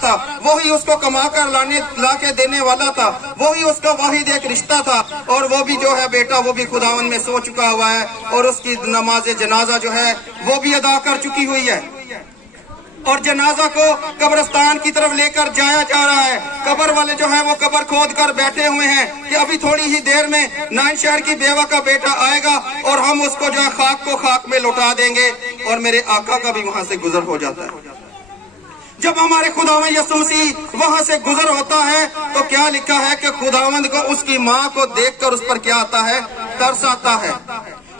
تھا، وہی اس کو کما کر لا کے دینے والا تھا، وہی اس کا واحد ایک رشتہ تھا، اور وہ بھی جو ہے بیٹا وہ بھی خداوند میں سو چکا ہوا ہے، اور اس کی نماز جنازہ جو ہے وہ بھی ادا کر چکی ہوئی ہے، اور جنازہ کو قبرستان کی طرف لے کر جایا جا رہا ہے۔ قبر والے جو ہیں وہ قبر کھود کر بیٹھے ہوئے ہیں کہ ابھی تھوڑی ہی دیر میں نائن شہر کی بیوہ کا بیٹا آئے گا اور ہم اس کو جو ہے خاک کو خاک میں لوٹا دیں گے، اور میرے آقا کا بھی وہاں سے گزر ہو جاتا ہے۔ جب ہمارے خداوند یسوع مسیح وہاں سے گزر ہوتا ہے تو کیا لکھا ہے کہ خداوند کو اس کی ماں کو دیکھ کر اس پر کیا آتا ہے؟ ترس آتا ہے۔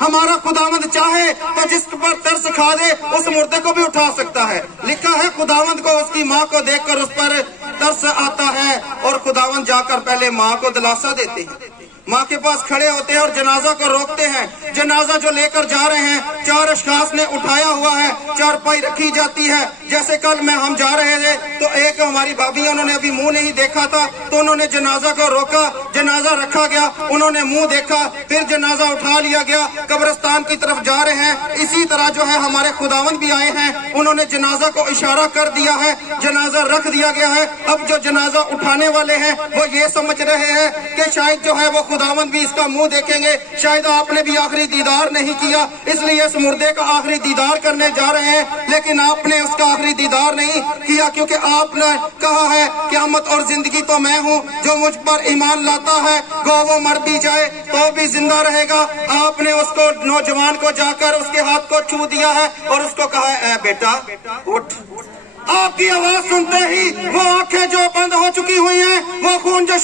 ہمارا خداوند چاہے تو جس پر ترس کھا دے اس مردے کو بھی اٹھا سکتا ہے۔ لکھا ہے خداوند کو اس کی ماں کو دیکھ کر اس پر ترس آتا ہے، اور خداوند جا کر پہلے ماں کو دلاسا دیتے ہیں، ماں کے پاس کھڑے ہوتے ہیں اور جنازہ کو روکتے ہیں۔ جنازہ جو لے کر جا رہے ہیں 4 اشخاص نے اٹھایا ہوا ہے، چارپائی رکھی جاتی ہے۔ جیسے کل میں ہم جا رہے تھے تو ایک ہماری بھابھی، انہوں نے ابھی منہ نہیں دیکھا تھا تو انہوں نے جنازہ کو روکا، جنازہ رکھا گیا، انہوں نے منہ دیکھا، پھر جنازہ اٹھا لیا گیا، قبرستان کی طرف جا رہے ہیں۔ اسی طرح جو ہے ہمارے خداوند بھی آئے ہیں، انہوں نے جنازہ کو اشارہ کر دیا ہے، جنازہ رکھ دیا گیا ہے۔ اب جو جنازہ اٹھانے والے ہیں وہ یہ سمجھ رہے ہیں کہ شاید جو ہے وہ خداوند بھی اس کا منہ دیکھیں گے، شاید آپ نے بھی آخری دیدار نہیں کیا، اس لیے اس مردے کا آخری دیدار کرنے جا رہے ہیں، لیکن آپ نے اس کا آخری دیدار نہیں کیا، کیونکہ آپ نے کہا ہے قیامت اور زندگی تو میں ہوں، جو مجھ پر ایمان لاتا ہے گو وہ مر بھی جائے تو بھی زندہ رہے گا۔ آپ نے اس کو نوجوان کو جا کر اس کے ہاتھ کو چھو دیا ہے اور اس کو کہا ہے اے بیٹا اٹھ۔ آپ کی آواز سنتے ہی وہ آنکھیں جو بند ہو چکی ہوئی ہیں، وہ خون جو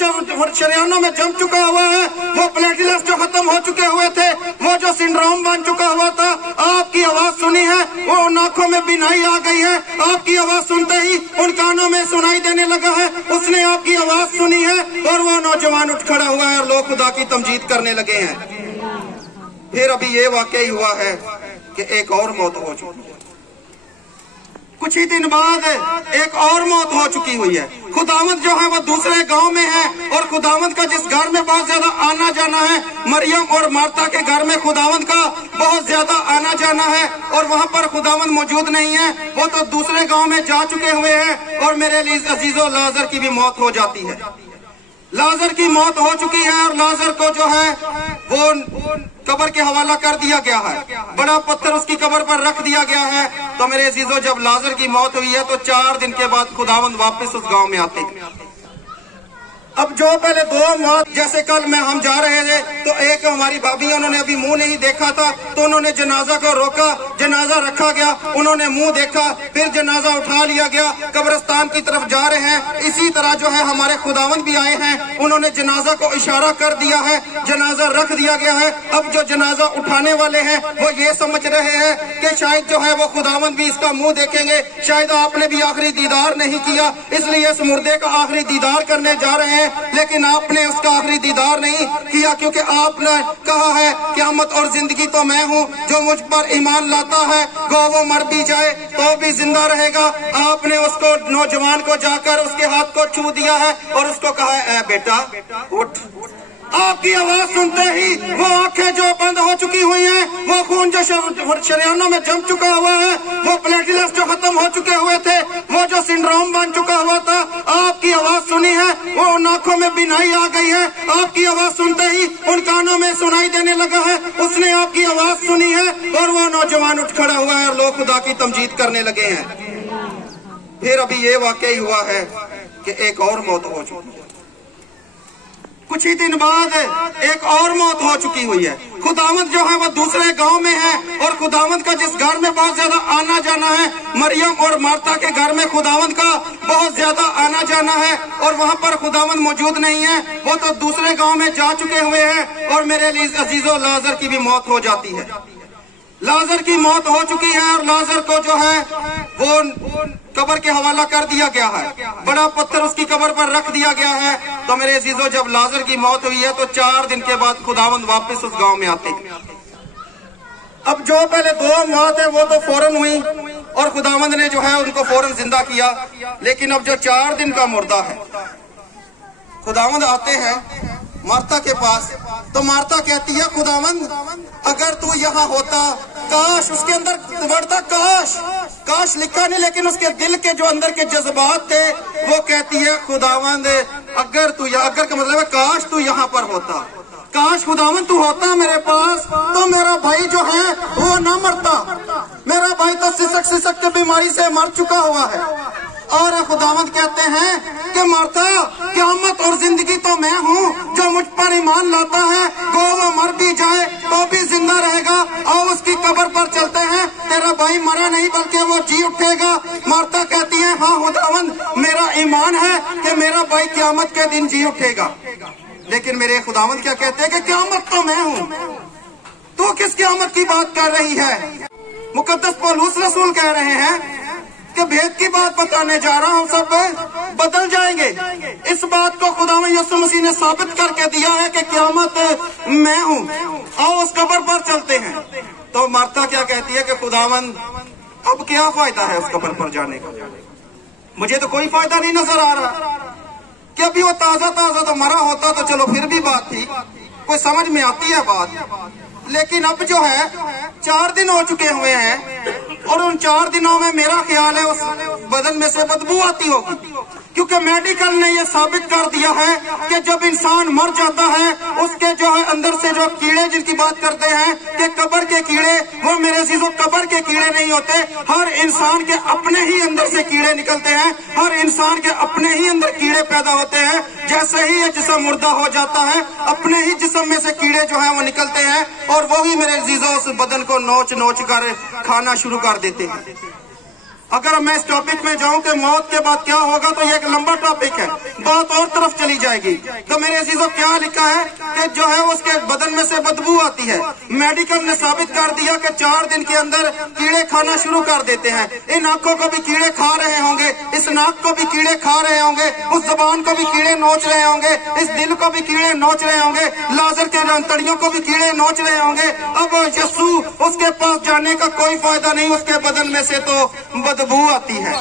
شریانوں میں جم چکا ہوا ہے، وہ پلیٹلیٹس جو ختم ہو چکے ہوئے تھے، وہ جو سنڈروم بن چکا ہوا تھا، آپ کی آواز سنی ہے، وہ ان آنکھوں میں بینائی آ گئی ہے۔ آپ کی آواز سنتے ہی ان کانوں میں سنائی دینے لگا ہے، اس نے آپ کی آواز سنی ہے، اور وہ نوجوان اٹھ کھڑا ہوا ہے اور لوگ خدا کی تمجید کرنے لگے ہیں۔ پھر ابھی یہ واقعہ ہوا ہے کہ ایک اور موت ہو چکی ہے، کچھ ہی دن بعد ایک اور موت ہو چکی ہوئی ہے۔ خداوند جو ہے وہ دوسرے گاؤں میں ہے، اور خداوند کا جس گھر میں بہت زیادہ آنا جانا ہے، مریم اور مارتا کے گھر میں خداوند کا بہت زیادہ آنا جانا ہے، اور وہاں پر خداوند موجود نہیں ہے، وہ تو دوسرے گاؤں میں جا چکے ہوئے ہیں، اور میرے عزیزو لازر کی بھی موت ہو جاتی ہے۔ لازر کی موت ہو چکی ہے، اور لازر کو جو ہے وہ قبر کے حوالہ کر دیا گیا ہے، بڑا پتھر اس کی قبر پر رکھ دیا گیا ہے۔ تو میرے عزیزو جب لازر کی موت ہوئی ہے تو 4 دن کے بعد خداوند واپس اس گاؤں میں آتے ہیں۔ اب جو پہلے 2 موت، جیسے کل میں ہم جا رہے تھے تو ایک ہماری بھابھی، انہوں نے ابھی منہ نہیں دیکھا تھا تو انہوں نے جنازہ کو روکا، جنازہ رکھا گیا، انہوں نے منہ دیکھا، پھر جنازہ اٹھا لیا گیا، قبرستان کی طرف جا رہے ہیں۔ اسی طرح جو ہے ہمارے خداوند بھی آئے ہیں، انہوں نے جنازہ کو اشارہ کر دیا ہے، جنازہ رکھ دیا گیا ہے۔ اب جو جنازہ اٹھانے والے ہیں وہ یہ سمجھ رہے ہیں کہ شاید جو ہے وہ خداوند بھی اس کا منہ دیکھیں گے، شاید آپ نے بھی آخری دیدار نہیں کیا، اس لیے اس مردے کا آخری دیدار کرنے جا رہے ہیں، لیکن آپ نے اس کا آخری دیدار نہیں کیا، کیونکہ آپ نے کہا ہے قیامت اور زندگی تو میں ہوں، جو مجھ پر ایمان لاتا ہے گو وہ مر بھی جائے تو بھی زندہ رہے گا۔ آپ نے اس کو نوجوان کو جا کر اس کے ہاتھ کو چھو دیا ہے اور اس کو کہا ہے اے بیٹا اٹھ۔ آپ کی آواز سنتے ہی وہ آنکھیں جو بند ہو چکی ہوئی ہیں، وہ خون جو شریانوں میں جم چکا ہوا ہے، وہ پلیٹلیٹس جو ختم ہو چکے ہوئے تھے، وہ جو سنڈروم بن چکا ہوا تھا، آپ کی آواز سنی ہے، وہ ان آنکھوں میں بینائی آ گئی ہے۔ آپ کی آواز سنتے ہی ان کانوں میں سنائی دینے لگا ہے، اس نے آپ کی آواز سنی ہے، اور وہ نوجوان اٹھ کھڑا ہوا ہے اور لوگ خدا کی تمجید کرنے لگے ہیں۔ پھر ابھی یہ واقعہ ہوا ہے کہ ایک اور موت ہو چکی ہے، کچھ ہی دن بعد ایک اور موت ہو چکی ہوئی ہے۔ خداوند جو ہے وہ دوسرے گاؤں میں ہے، اور خداوند کا جس گھر میں بہت زیادہ آنا جانا ہے، مریم اور مارتا کے گھر میں خداوند کا بہت زیادہ آنا جانا ہے، اور وہاں پر خداوند موجود نہیں ہے، وہ تو دوسرے گاؤں میں جا چکے ہوئے ہیں، اور میرے عزیزو لازر کی بھی موت ہو جاتی ہے۔ لازر کی موت ہو چکی ہے، اور لازر کو جو ہے وہ قبر کے حوالہ کر دیا گیا ہے، بڑا پتھر اس کی قبر پر رکھ دیا گیا ہے۔ تو میرے عزیزو جب لازر کی موت ہوئی ہے تو 4 دن کے بعد خداوند واپس اس گاؤں میں آتے ہیں۔ اب جو پہلے 2 موت ہے وہ تو فوراً ہوئی، اور خداوند نے جو ہے ان کو فوراً زندہ کیا، لیکن اب جو 4 دن کا مردہ ہے، خداوند آتے ہیں، मार्था के पास। तो मार्था कहती है खुदावंद अगर तू यहाँ होता, काश, उसके अंदर बढ़ता काश लिखा नहीं, लेकिन उसके दिल के जो अंदर के जज्बात थे वो कहती है खुदावंद अगर तू, अगर का मतलब है काश तू यहाँ पर होता, काश खुदावंद तू होता मेरे पास, तो मेरा भाई जो है वो ना मरता। मेरा भाई तो सिसक के बीमारी से मर चुका हुआ है। और खुदावंद कहते हैं कि मार्था, क़यामत और जिंदगी तो मैं हूँ, जो मुझ पर ईमान लाता है तो वो मर भी जाए तो भी जिंदा रहेगा। और उसकी कब्र पर चलते हैं, तेरा भाई मरा नहीं बल्कि वो जी उठेगा। मार्था कहती है हाँ खुदावंद, मेरा ईमान है कि मेरा भाई क़यामत के दिन जी उठेगा। लेकिन मेरे खुदावंद क्या कहते हैं कि क़यामत तो मैं हूँ, तू किस क़यामत की बात कर रही है? मुकद्दस पौलुस रसूल कह रहे हैं कि भेद की बात बताने जा रहा हूँ, सब बदल जाएंगे। इस बात को खुदावंद यीशु मसीह ने साबित करके दिया है कि क़यामत मैं हूँ। आओ उस कब्र पर चलते हैं। तो मार्था क्या कहती है कि खुदावंद अब क्या फायदा है उस कब्र पर जाने का? मुझे तो कोई फायदा नहीं नजर आ रहा। कि अभी वो ताजा तो मरा होता तो चलो फिर भी बात थी, कोई समझ में आती है बात। लेकिन अब जो है 4 दिन हो चुके हुए हैं और उन 4 दिनों में मेरा ख्याल है उस बदन में से बदबू आती होगी, क्योंकि मेडिकल ने ये साबित कर दिया है कि जब इंसान मर जाता है उसके जो है अंदर से जो कीड़े जिनकी बात करते हैं कि कब्र के कीड़े, वो मेरे अजीजों कब्र के कीड़े नहीं होते। हर इंसान के अपने ही अंदर से कीड़े निकलते हैं, हर इंसान के अपने ही अंदर कीड़े पैदा होते हैं। जैसे ही ये जिस्म मुर्दा हो जाता है अपने ही जिस्म में से कीड़े जो है वो निकलते हैं और वो ही मेरे अजीजों उस बदन को नोच कर खाना शुरू कर देते हैं। अगर मैं इस टॉपिक में जाऊं कि मौत के बाद क्या होगा तो ये एक लंबा टॉपिक है, बात और तरफ चली जाएगी। तो मेरे अजीजों क्या लिखा है कि जो है उसके बदन में से बदबू आती है। मेडिकल ने साबित कर दिया कि 4 दिन के अंदर कीड़े खाना शुरू कर देते हैं। इन आंखों को भी कीड़े खा रहे होंगे, इस नाक को भी कीड़े खा रहे होंगे, उस जबान को भी कीड़े नोच रहे होंगे, इस दिल को भी कीड़े नोच रहे होंगे, लाजर के अंतड़ियों को भी कीड़े नोच रहे होंगे। अब यीशु उसके पास जाने का कोई फायदा नहीं, उसके बदन में से तो बदबू आती है।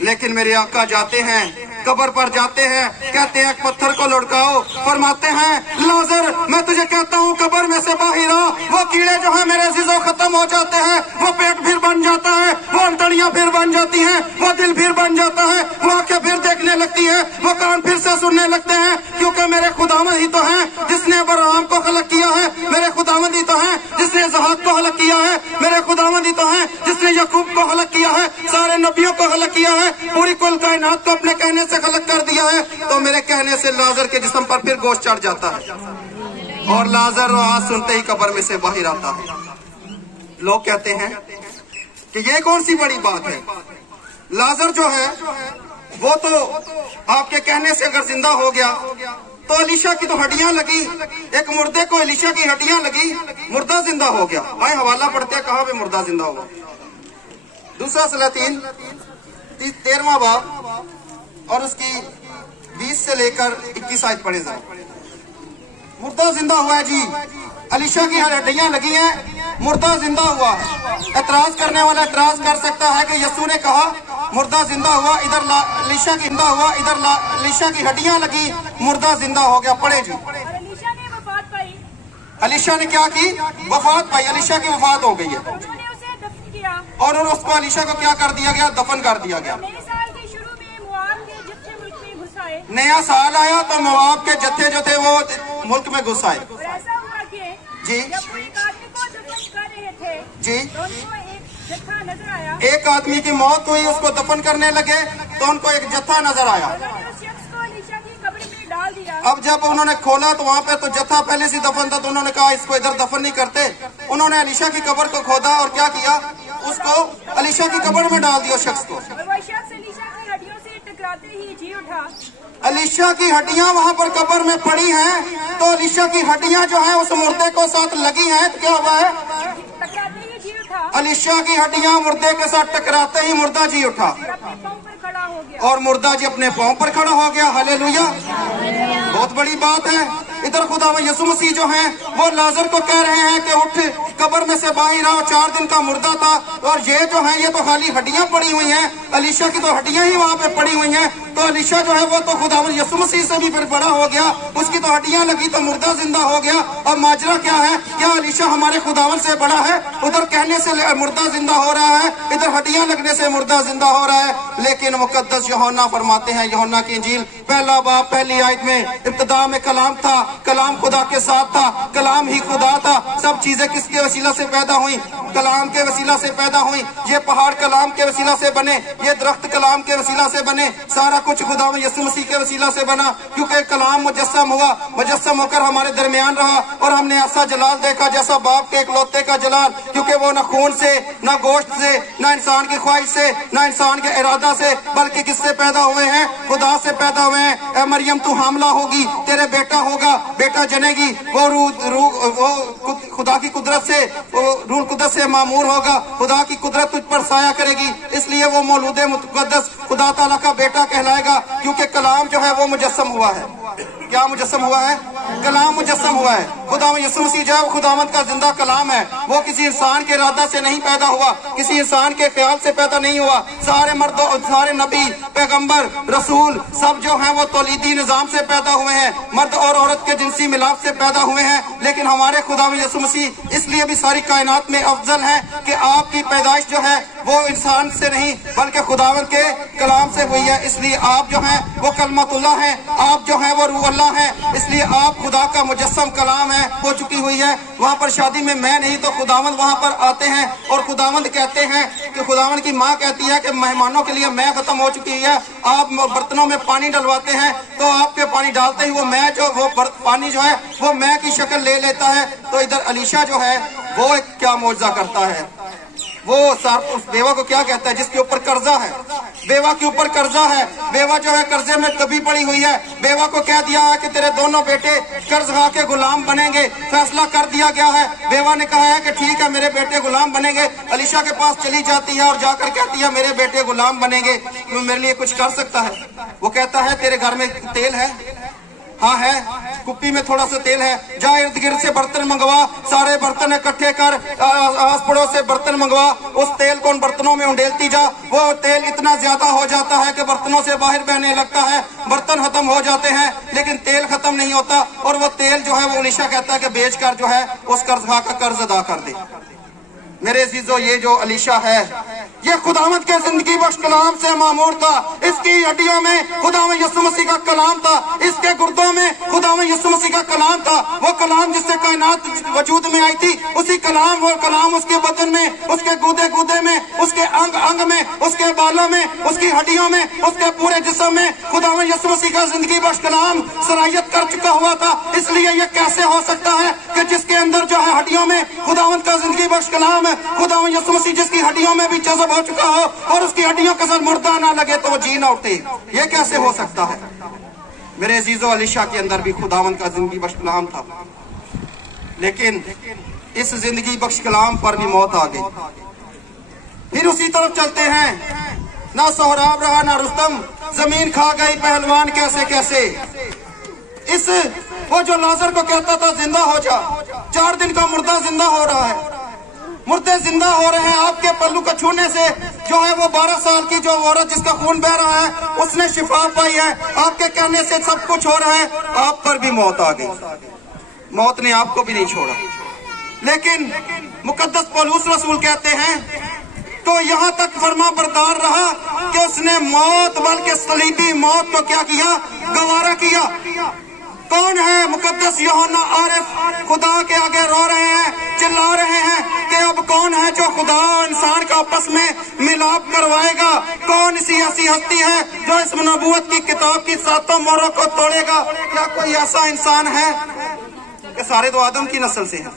लेकिन मेरे आका जाते हैं, कब्र पर जाते हैं, कहते हैं पत्थर को लुढ़काओ, फरमाते हैं लाजर मैं तुझे कहता हूँ कब्र में से बाहर आ। वो कीड़े जो है मेरे अजीजों खत्म हो जाते हैं, वो पेट फिर बन जाता है, वो अंतड़ियां फिर बन जाती हैं, वो दिल फिर बन जाता है, वो आंखें फिर देखने लगती है, वो कान फिर से सुनने लगते हैं, क्योंकि मेरे खुदावंद ही तो हैं जिसने अब्राहम को खलक किया है, मेरे खुदावंद ही तो हैं जिसने इसहाक को खलक किया है, मेरे खुदावंद ही तो हैं जिसने याकूब को खलक किया है, सारे नबियों को खलक किया है, पूरी कुल कायनात को अपने कहने से खलक कर दिया है। तो मेरे कहने से लाजर के जिस्म पर फिर गोश्त चढ़ जाता है और लाजर आवाज सुनते ही कब्र में से बाहर आता है। लोग कहते हैं कि ये कौन सी बड़ी बात है, लाजर जो है वो तो आपके कहने से अगर जिंदा हो गया तो एलीशा की तो हड्डियां लगी, एक मुर्दे को एलीशा की हड्डियां लगी, मुर्दा जिंदा हो गया। भाई हवाला पढ़ते हैं कहाँ पे मुर्दा जिंदा हुआ। दूसरा सलातीन 13वां बाब और उसकी 20 से लेकर 21 आयत पढ़े जाए। मुर्दा जिंदा हुआ है जी, एलीशा की हड्डियां लगी हैं, मुर्दा जिंदा हुआ है। एतराज करने वाला एतराज कर सकता है कि यीशु ने कहा मुर्दा जिंदा हुआ, इधर एलीशा की जिंदा हुआ, इधर एलीशा की हड्डियां लगी, मुर्दा जिंदा हो गया। पढ़े जी। एलीशा ने क्या की? वफात पाई, एलीशा की वफात हो गई है और उसको एलीशा को क्या कर दिया गया? दफन कर दिया गया। नया साल आया तो मोआब के जत्थे जो थे वो मुल्क में घुस आए जी जी। एक आदमी की मौत हुई, उसको दफन करने लगे तो उनको एक जत्था नजर आया। अब जब उन्होंने खोला तो वहाँ पे तो जत्था पहले से दफन था, तो उन्होंने कहा इसको इधर दफन नहीं करते। उन्होंने एलीशा की कब्र को खोदा और क्या किया? उसको एलीशा की कब्र में डाल दिया शख्स को। एलीशा की हड्डियां वहाँ पर कब्र में पड़ी हैं, तो एलीशा की हड्डियां जो है उस मुर्दे को साथ लगी हैं, तो क्या हुआ है? एलीशा की हड्डियां मुर्दे के साथ टकराते ही मुर्दा जी उठा اور مردہ جی اپنے پاؤں پر کھڑا ہو گیا. ہاللیلویا. بہت بڑی بات ہے. ادھر خدا یسوع مسیح جو ہیں وہ لازر کو کہہ رہے ہیں کہ اٹھ قبر میں سے باہر آؤ. 4 دن کا مردہ تھا اور یہ جو ہے یہ تو خالی ہڈیاں پڑی ہوئی ہیں. الیشا کی تو ہڈیاں ہی وہاں پہ پڑی ہوئی ہیں. تو الیشا جو ہے وہ تو خدا یسوع مسیح سے بھی پھر بڑا ہو گیا. اس کی تو ہڈیاں لگی تو مردہ زندہ ہو گیا. اور ماجرا کیا ہے؟ کیا الیشا ہمارے خداوند سے بڑا ہے؟ ادھر کہنے سے مردہ زندہ ہو رہا ہے, ادھر ہڈیاں لگنے سے مردہ زندہ ہو رہا ہے. لیکن مقدس یوحنا فرماتے ہیں, یوحنا کی انجیل 1 باب 1 آیت میں, ابتدا میں کلام تھا, کلام خدا کے ساتھ تھا, کلام ہی خدا تھا. سب چیزیں کس کے وسیلہ سے پیدا ہوئیں؟ کلام کے وسیلہ سے پیدا ہوئیں. یہ پہاڑ کلام کے وسیلہ سے بنے, یہ درخت کلام کے وسیلہ سے بنے, سارا کچھ خدا یسوع مسیح کے وسیلہ سے بنا. کیونکہ کلام مجسم ہوا, مجسم ہو کر ہمارے درمیان رہا اور ہم نے ایسا جلال دیکھا جیسا باپ کے اکلوتے کا جلال. کیونکہ وہ نہ خون سے, نہ گوشت سے, نہ انسان کی خواہش سے, نہ انسان کے ارادہ سے, بلکہ کس سے پیدا ہوئے ہیں؟ خدا سے پیدا ہوئے ہیں. اے مریم تو حاملہ ہوگی, تیرے بیٹا ہوگا, بیٹا جنے گی, وہ خدا کی قدرت سے, روح القدس سے معمور ہوگا, خدا کی قدرت تجھ پر سایہ کرے گی. اس لیے وہ مولود مقدس خدا تعالیٰ کا بیٹا کہلائے گا. کیونکہ کلام جو ہے وہ مجسم ہوا ہے. کیا مجسم ہوا ہے؟ کلام مجسم ہوا ہے. خدا یسوع مسیح جو ہے خداوند کا زندہ کلام ہے. وہ کسی انسان کے ارادہ سے نہیں پیدا ہوا, کسی انسان کے خیال سے پیدا نہیں ہوا. سارے مرد, سارے نبی, پیغمبر, رسول سب جو ہیں وہ تولیدی نظام سے پیدا ہوئے ہیں, مرد اور عورت کے جنسی ملاپ سے پیدا ہوئے ہیں. لیکن ہمارے خدا یسوع مسیح اس لیے بھی ساری کائنات میں افضل ہے کہ آپ کی پیدائش جو ہے وہ انسان سے نہیں بلکہ خداوند کے کلام سے ہوئی ہے. اس لیے آپ جو ہیں وہ کلمت اللہ ہیں, آپ جو ہیں وہ روح اللہ ہیں. اس لیے آپ خدا کا مجسم کلام ہے, ہو چکی ہوئی ہے. وہاں پر شادی میں میں نہیں تو خداوند وہاں پر آتے ہیں اور خداوند کہتے ہیں کہ خداوند کی ماں کہتی ہے کہ مہمانوں کے لیے میں ختم ہو چکی ہے. آپ برتنوں میں پانی ڈلواتے ہیں تو آپ کے پانی ڈالتے ہی وہ میں جو وہ پانی جو ہے وہ میں کی شکل لے لیتا ہے. تو ادھر الیشا جو ہے وہ کیا معجزہ کرتا ہے. وہ اس بیوہ کو کیا کہتا ہے جس کے اوپر قرضہ ہے؟ بیوہ کے اوپر قرضہ ہے. بیوہ جو ہے قرضے میں دبی پڑی ہوئی ہے. بیوہ کو کہہ دیا ہے کہ تیرے دونوں بیٹے قرض کھا کے غلام بنیں گے. فیصلہ کر دیا گیا ہے. بیوہ نے کہا ہے کہ ٹھیک ہے میرے بیٹے غلام بنیں گے. الیشا کے پاس چلی جاتی ہے اور جا کر کہتی ہے میرے بیٹے غلام بنیں گے, تو میرے لیے کچھ کر سکتا ہے؟ وہ کہتا ہے تیرے گھر میں تیل ہے؟ ہاں ہے, کپی میں تھوڑا سا تیل ہے. جا ارد گرد سے برتن منگوا, سارے برتن اکٹھے کر, آس پڑوس سے برتن منگوا, اس تیل کو ان برتنوں میں انڈیلتی جا. وہ تیل اتنا زیادہ ہو جاتا ہے کہ برتنوں سے باہر بہنے لگتا ہے. برتن ختم ہو جاتے ہیں لیکن تیل ختم نہیں ہوتا. اور وہ تیل جو ہے وہ الیشا کہتا ہے کہ بیچ کر جو ہے اس قرض خواہ کا قرض ادا کر دے. میرے عزیزو, یہ جو الیشا ہے یہ خداوند کے زندگی بخش کلام سے معمور تھا. اس کی ہڈیوں میں خداوند یسوع مسیح کا کلام تھا, اس کے گردوں میں خداوند یسوع مسیح کا کلام تھا. وہ کلام جس سے کائنات وجود میں آئی تھی, اسی کلام, وہ کلام اس کے بدن میں, اس کے گودے گودے میں, اس کے انگ انگ میں, اس کے بالوں میں, اس کی ہڈیوں میں, اس کے پورے جسم میں خداوند یسوع مسیح کا زندگی بخش کلام صلاحیت کر چکا ہوا تھا. اس لیے یہ کیسے ہو سکتا ہے کہ جس کے اندر جو ہے ہڈیوں میں خداوند کا زندگی بخش کلام ہے, خداوند یسوع مسیح جس کی ہڈیوں میں بھی جذب ہو چکا ہو اور اس کی ہڈیوں کے ساتھ مردہ نہ لگے تو وہ جی نہ اٹھے؟ یہ کیسے ہو سکتا ہے؟ میرے عزیزو, الیشا کے اندر بھی خداوند کا زندگی بخش کلام تھا, لیکن اس زندگی بخش کلام پر بھی موت آ گئی. پھر اسی طرف چلتے ہیں, نہ سہراب رہا نہ رستم, زمین کھا گئی پہلوان کیسے کیسے. اس وہ جو لازر کو کہتا تھا زندہ ہو جا, 4 دن کا مردہ زندہ ہو رہا ہے. مردے زندہ ہو رہے ہیں آپ کے پلو کو چھونے سے. جو ہے وہ 12 سال کی جو عورت جس کا خون بہ رہا ہے اس نے شفا پائی ہے. آپ کے کہنے سے سب کچھ ہو رہا ہے. آپ پر بھی موت آ گئی. موت نے آپ کو بھی نہیں چھوڑا. لیکن مقدس پولس رسول کہتے ہیں تو یہاں تک فرما بردار رہا کہ اس نے موت بلکہ صلیبی موت کو کیا کیا؟ گوارا کیا. کون ہے؟ مقدس یوحنا عارف خدا کے آگے رو رہے ہیں, چلا رہے ہیں کہ اب کون ہے جو خدا اور انسان کا آپس میں ملاپ کروائے گا؟ کون سی ایسی ہستی ہے جو اس نبوت کی کتاب کی 7 مہروں کو توڑے گا؟ کیا کوئی ایسا انسان ہے کہ سارے تو آدم کی نسل سے ہیں؟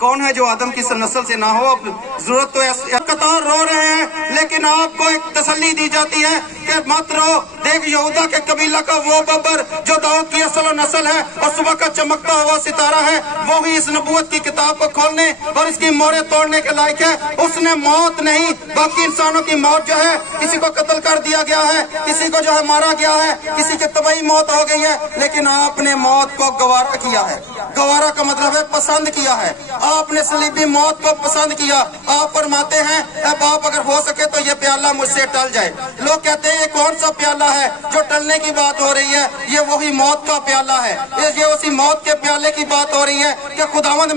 कौन है जो आदम की नस्ल से ना हो? अब जरूरत तो ऐसे कतार रो रहे हैं, लेकिन आपको एक तसल्ली दी जाती है कि मत रो। देख यहूदा के कबीला का वो बबर जो दाऊद की असल नस्ल है और सुबह का चमकता हुआ सितारा है, वो ही इस नबूवत की किताब को खोलने और इसकी मोहरें तोड़ने के लायक है। उसने मौत नहीं, बाकी इंसानों की मौत जो है, किसी को कत्ल कर दिया गया है, किसी को जो है मारा गया है, किसी की तबाही मौत हो गई है, लेकिन आपने मौत को गवारा किया है। गवारा का मतलब है पसंद किया है। आपने सलीबी मौत को पसंद किया। आप फरमाते हैं ऐ बाप अगर हो सके तो ये प्याला मुझसे टल जाए। लोग कहते हैं ये कौन सा प्याला है जो टलने की बात हो रही है? ये वही मौत का प्याला है। ये उसी मौत के प्याले की बात हो रही है कि खुदावंद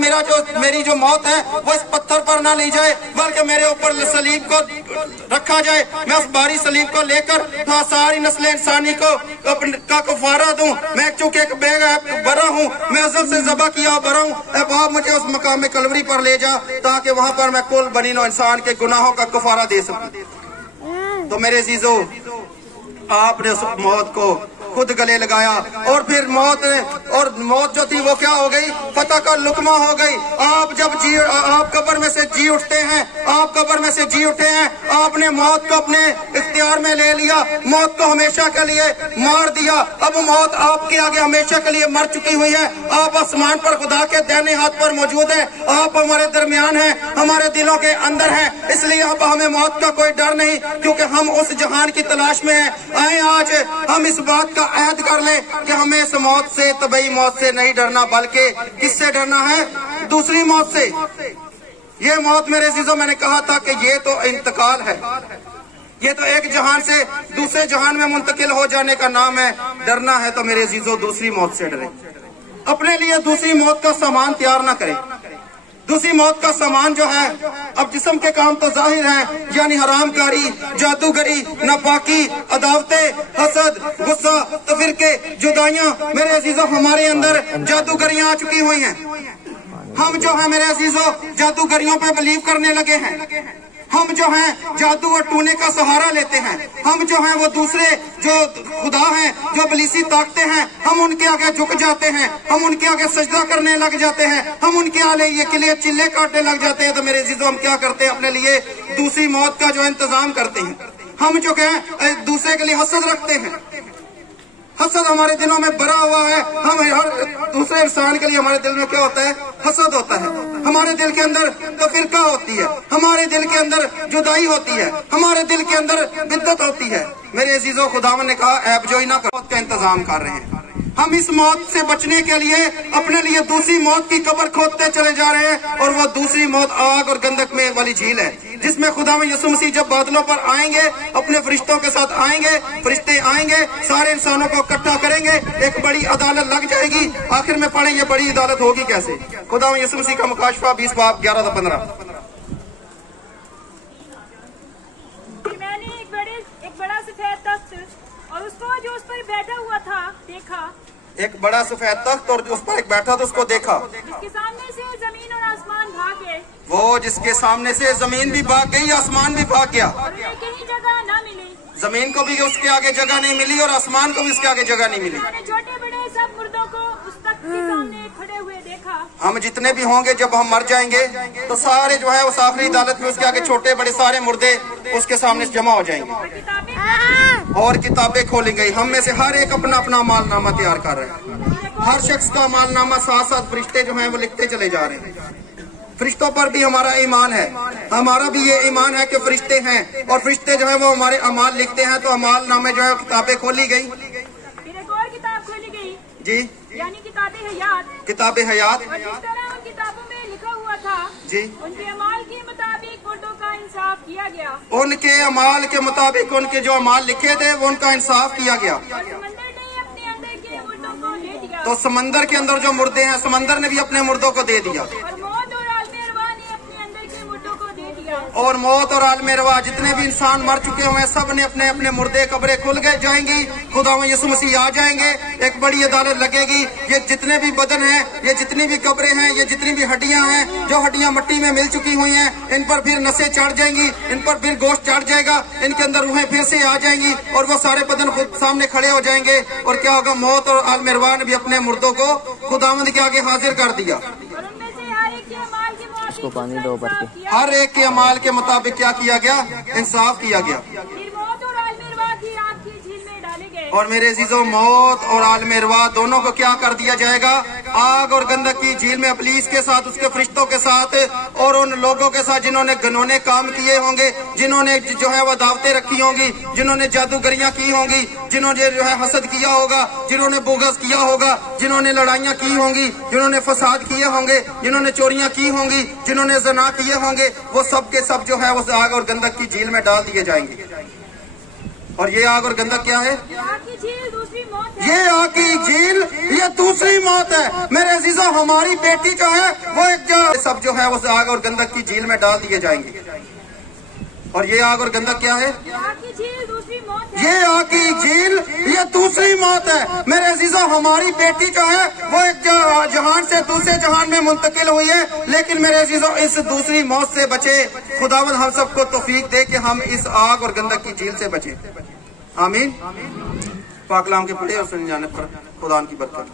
मेरी जो मौत है वो इस पत्थर पर ना ली जाए, बल्कि मेरे ऊपर सलीब को रखा जाए। मैं उस भारी सलीब को लेकर तो सारी नस्ल इंसानी को का कफारा दूं। मैं चूंकि एक बरा हूँ, मैं अज़ल से ज़बा किया बरा हूँ। ऐ बाप मुझे उस मकाम में कलवरी पर ले जा, ताकि वहाँ पर मैं कुल बनी नो इंसान के गुनाहों का कफारा दे सकूं। तो मेरे अज़ीज़ों, आपने उस मौत को खुद गले लगाया और फिर मौत जो थी वो क्या हो गई? फतह का लुकमा हो गई। आप कब्र में से जी उठते हैं, आप कब्र में से जी उठे हैं। आपने मौत को अपने इख्तियार में ले लिया, मौत को हमेशा के लिए मार दिया। अब मौत आपके आगे हमेशा के लिए मर चुकी हुई है। आप आसमान पर खुदा के दाहिने हाथ पर मौजूद हैं। आप हमारे दरमियान हैं, हमारे दिलों के अंदर हैं। इसलिए अब हमें मौत का कोई डर नहीं, क्योंकि हम उस जहान की तलाश में हैं। आए आज हम इस बात का ऐद कर ले कि हमें इस मौत से, तबई मौत से नहीं डरना, बल्कि किससे डरना है? दूसरी मौत से। ये मौत मेरे अज़ीज़ों, मैंने कहा था कि ये तो इंतकाल है, ये तो एक जहान से दूसरे जहान में मुंतकिल हो जाने का नाम है। डरना है तो मेरे अज़ीज़ों दूसरी मौत से डरे। अपने लिए दूसरी मौत का सामान तैयार ना करें। दूसरी मौत का सामान जो है, अब जिस्म के काम तो जाहिर हैं, यानी हरामकारी, जादूगरी, नापाकी, अदावतें, हसद, गुस्सा, तफिरके, जुदाइयां। मेरे अजीजों, हमारे अंदर जादूगरियां आ चुकी हुई हैं। हम जो है मेरे अजीजों जादूगरियों पे बिलीव करने लगे हैं। हम जो हैं जादू और टूने का सहारा लेते हैं। हम जो हैं वो दूसरे जो खुदा हैं, जो बलीसी ताकते हैं, हम उनके आगे झुक जाते हैं, हम उनके आगे सजदा करने लग जाते हैं, हम उनके लिए चिल्ले काटने लग जाते हैं। तो मेरे अजीजों, हम क्या करते हैं? अपने लिए दूसरी मौत का जो इंतजाम करते हैं। हम जो है दूसरे के लिए हसद रखते हैं। हसद हमारे दिलों में भरा हुआ है। हम हर दूसरे इंसान के लिए हमारे दिल में क्या होता है? हसद होता है। हमारे दिल के अंदर तफरीका होती है, हमारे दिल के अंदर जुदाई होती है, हमारे दिल के अंदर बिद्दत होती है। मेरे अजीजों, खुदावन ने कहा ऐब जोई ना करो, मौत का इंतजाम कर रहे हैं। हम इस मौत से बचने के लिए अपने लिए दूसरी मौत की कब्र खोदते चले जा रहे हैं। और वो दूसरी मौत आग और गंधक में वाली झील है, जिसमें खुदा में यीशु मसीह जब बादलों पर आएंगे, अपने फरिश्तों के साथ आएंगे, फरिश्ते आएंगे, सारे इंसानों को इकट्ठा करेंगे, एक बड़ी अदालत लग जाएगी। आखिर में पढ़े ये बड़ी अदालत होगी कैसे? खुदा में यीशु मसीह का मुकाशफा 20 बाब 11-15। मैंने एक बड़ा सफेद तख्त और उसको जो उस पर बैठा हुआ था देखा। एक बड़ा सफेद तख्त और उस पर एक बैठा था, उसको देखा। जिसके सामने से जमीन और आसमान भाग गए। वो जिसके सामने से जमीन भी भाग गई, आसमान भी भाग गया। और उन्हें कहीं जगह न मिली। जमीन को भी उसके आगे जगह नहीं मिली और आसमान को भी उसके आगे जगह नहीं मिली। छोटे बड़े सब मुर्दों को उस तख्त के सामने खड़े हुए देखा। हम जितने भी होंगे, जब हम मर जाएंगे तो सारे जो है उस आखिरी अदालत में उसके आगे छोटे बड़े सारे मुर्दे उसके सामने जमा हो जाएंगे और किताबें खोली गई। हम में से हर एक अपना अपना मालनामा तैयार कर रहे हैं। हर शख्स का मालनामा साथ साथ फरिश्ते जो हैं वो लिखते चले जा रहे हैं। फरिश्तों पर भी हमारा ईमान है। हमारा भी ये ईमान है कि फरिश्ते हैं और फरिश्ते जो है वो हमारे अमाल लिखते हैं। तो अमाल नामे जो है किताबें खोली गई। फिर एक और किताब खोली गई जी, यानी किताबे हयात। किताबे हयात। और जिस तरह उन किताबों में लिखा हुआ था जी, उनके अमाल के मुताबिक मुर्दों का इंसाफ किया गया। उनके अमाल के मुताबिक उनके जो अमाल लिखे थे वो उनका इंसाफ किया गया। तो समंदर के अंदर जो मुर्दे हैं, समंदर ने भी अपने मुर्दों को दे दिया। और मौत और आलम रवा जितने भी इंसान मर चुके हुए हैं, सब ने अपने अपने मुर्दे कब्रें खुल गए जाएंगी। खुदा यीशु मसीह आ जाएंगे, एक बड़ी अदालत लगेगी। ये जितने भी बदन हैं, ये जितनी भी कब्रें हैं, ये जितनी भी हड्डियां हैं, जो हड्डियां मिट्टी में मिल चुकी हुई हैं, इन पर फिर नसें चढ़ जाएंगी, इन पर फिर गोश्त चढ़ जाएगा, इनके अंदर रूहें फिर से आ जाएंगी और वो सारे बदन खुद सामने खड़े हो जाएंगे। और क्या होगा? मौत और आलम रवा ने भी अपने मुर्दों को खुदावंद के आगे हाजिर कर दिया। उसको पानी दो भर के। हर एक के अमाल के मुताबिक क्या किया गया? इंसाफ किया गया। और मेरे अजीजों, मौत और आलम इरवा दोनों को क्या कर दिया जाएगा? आग और गंधक की झील में इब्लीस के साथ, उसके फरिश्तों के साथ और उन लोगों के साथ जिन्होंने घिनौने काम किए होंगे, जिन्होंने जो है वो दावतें रखी होंगी, जिन्होंने जादूगरियां की होंगी, जिन्होंने जो है हसद किया होगा, जिन्होंने बोगस किया होगा, जिन्होंने लड़ाइयां की होंगी, जिन्होंने फसाद किए होंगे, जिन्होंने चोरियां की होंगी, जिन्होंने ज़ना किए होंगे, वो सब के सब जो है वो आग और गंधक की झील में डाल दिए जाएंगे। और ये आग और गंधक क्या है? ये आग की झील, ये दूसरी मौत है। मेरे अजीजों, हमारी बेटी जो है वो एक सब जो है वो आग और गंधक की झील में डाल दिए जाएंगे। और ये आग और गंधक क्या है? ये आग की झील, ये दूसरी मौत है। मेरे अजीजों, हमारी बेटी जो है वो एक जहान से दूसरे जहान में मुंतकिल हुई है, लेकिन मेरे अजीजों इस दूसरी मौत से बचे। खुदावंद हम सबको तौफीक दे कि हम इस आग और गंधक की झील से बचे। आमीन। पाक कलाम के पढ़े और सुन जाने पर खुदा की बरकत।